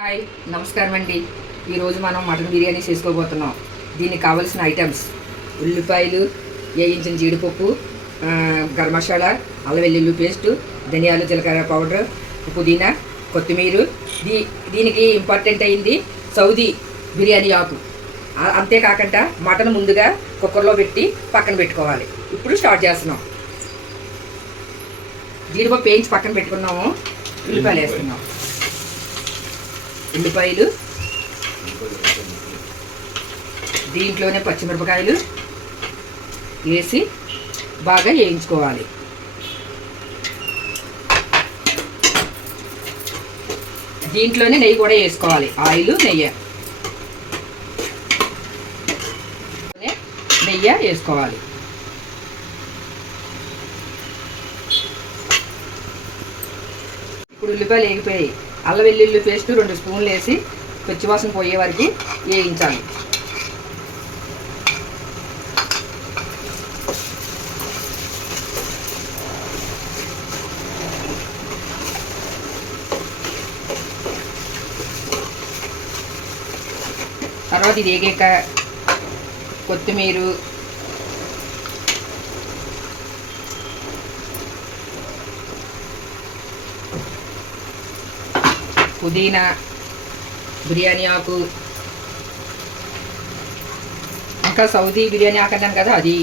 Hi నమస్కారం అండి. ఈరోజు మనం మటన్ బిర్యానీ చేసుకోబోతున్నాం. దీనికి కావలసిన ఐటమ్స్: ఉల్లిపాయలు, వేయించిన జీడిపప్పు, గరం మసాలా, అల్లం వెల్లుల్లి పేస్టు, ధనియాలు జీలకర్ర పౌడర్, పుదీనా, కొత్తిమీర. దీనికి ఇంపార్టెంట్ అయింది సౌదీ బిర్యానీ ఆకు. అంతేకాకుండా మటన్ ముందుగా కుక్కర్లో పెట్టి పక్కన పెట్టుకోవాలి. ఇప్పుడు స్టార్ట్ చేస్తున్నాం. జీడిపప్పు వేయించి పక్కన పెట్టుకున్నాము. ఉల్లిపాయలు వేస్తున్నాం. ఉల్లిపాయలు, దీంట్లోనే పచ్చిమిరపకాయలు వేసి బాగా వేయించుకోవాలి. దీంట్లోనే నెయ్యి కూడా వేసుకోవాలి. ఆయిల్, నెయ్యి వేసుకోవాలి. ఇప్పుడు ఉల్లిపాయలు వేగిపోయాయి. అల్లం వెల్లుల్లి పేస్ట్ 2 స్పూన్లు వేసి పచ్చివాసన పోయే వరకు వేయించాలి. తర్వాత ఇది వేగాక కొత్తిమీర, పుదీనా, బిర్యానీ ఆకు, ఇంకా సౌదీ బిర్యానీ ఆకు అన్నాను కదా, అది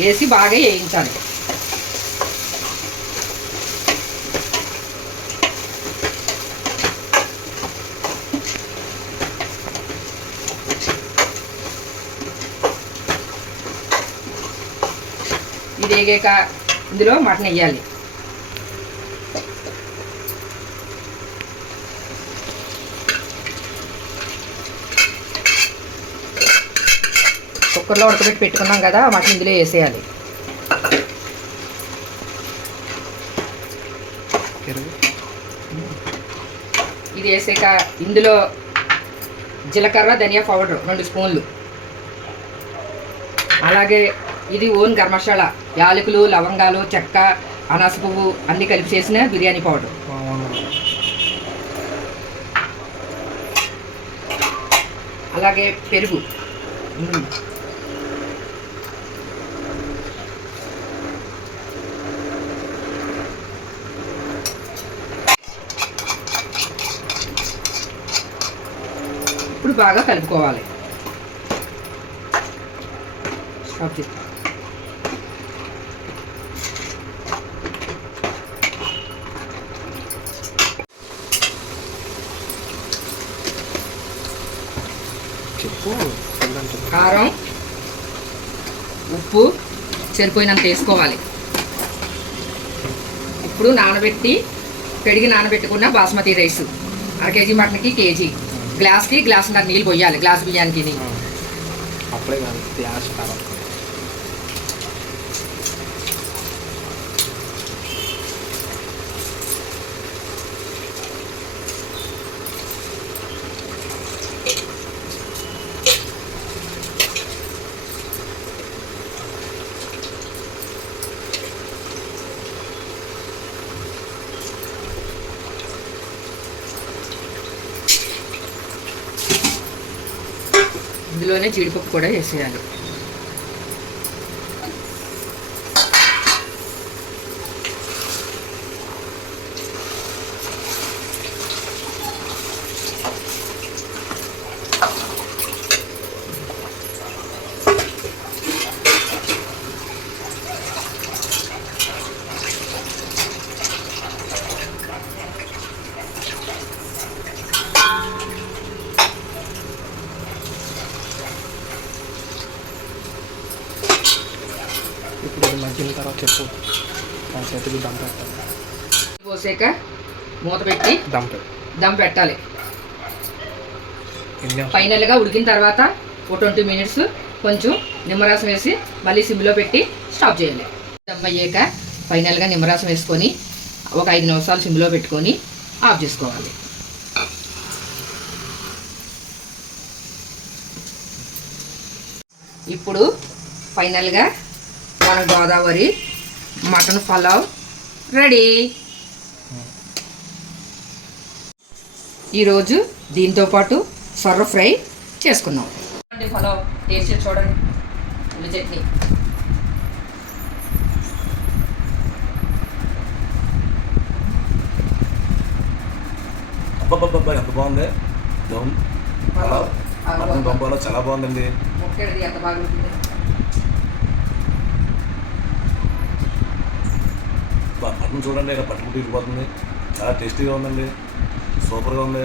వేసి బాగా వేయించాలి. ఇది వేగాక ఇందులో మటన్ వేయాలి. కుక్కర్లో ఉడకబెట్టి పెట్టుకున్నాం కదా, మటన్ ఇందులో వేసేయాలి. ఇది వేసాక ఇందులో జీలకర్ర, ధనియా పౌడర్ 2 స్పూన్లు, అలాగే ఇది ఓన్ గరం మసాలా, యాలకులు, లవంగాలు, చెక్క, అనాస పువ్వు అన్నీ కలిపి చేసిన బిర్యానీ పౌడర్, అలాగే పెరుగు. ఇప్పుడు బాగా కలుపుకోవాలి. స్టాప్ చేస్తాం. కారం, ఉప్పు సరిపోయినంత వేసుకోవాలి. ఇప్పుడు కడిగి నానబెట్టుకున్న బాస్మతి రైస్ 1/2 కేజీ మటన్కి కేజీ, గ్లాస్కి గ్లాసున్నర నీళ్ళు పోయాలి. గ్లాస్ బియ్యానికి ఇందులోనే జీడిపప్పు కూడా వేసేయాలి. పోసాక మూత పెట్టి దమ్ పెట్టాలి. ఫైనల్గా ఉడికిన తర్వాత 20 మినిట్స్ కొంచెం నిమ్మరసం వేసి మళ్ళీ సిమ్లో పెట్టి స్టాప్ చేయాలి. దమ్ అయ్యాక ఫైనల్గా నిమ్మరసం వేసుకొని ఒక 5 నిమిషాలు సిమ్లో పెట్టుకొని ఆఫ్ చేసుకోవాలి. ఇప్పుడు ఫైనల్గా మన గోదావరి మటన్ పలావ్ రెడీ. ఈరోజు దీంతో పాటు సొర్ర ఫ్రై చేసుకున్నాం. పలావ్ టేస్ట్ చేసి చూడండి. ఉల్లి చట్నీ అబ్బబ్బబ్బా ఎంత బాగుంది. దమ్ పలావ్ మటన్ దమ్ పలావ్ చాలా బాగుందండి. ముక్కది ఎంత బాగా ఉంటుంది. మటన్ చూడండి ఇలా పట్టుకుంటూ వెళ్ళిపోతుంది. చాలా టేస్టీగా ఉందండి. సూపర్గా ఉంది.